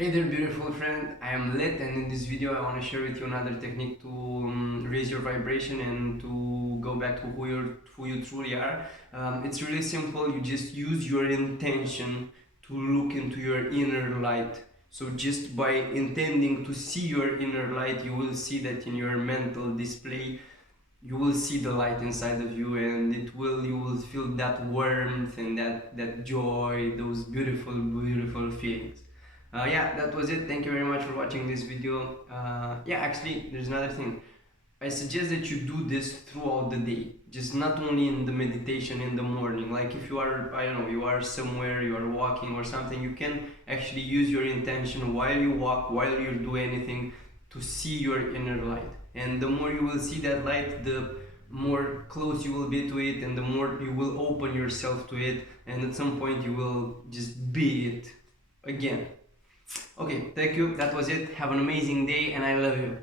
Hey there, beautiful friend. I am Lit, and in this video I want to share with you another technique to raise your vibration and to go back to who you truly are. It's really simple. You just use your intention to look into your inner light. So just by intending to see your inner light, you will see that in your mental display. You will see the light inside of you, and you will feel that warmth and that joy, those beautiful feelings. Yeah, that was it. Thank you very much for watching this video. Yeah, actually, there's another thing. I suggest that you do this throughout the day, just not only in the meditation in the morning. Like if you are, I don't know, you are somewhere, you are walking or something, you can actually use your intention while you walk, while you do anything, to see your inner light. And the more you will see that light, the more close you will be to it, and the more you will open yourself to it, and at some point you will just be it again. Okay, thank you. That was it. Have an amazing day, and I love you.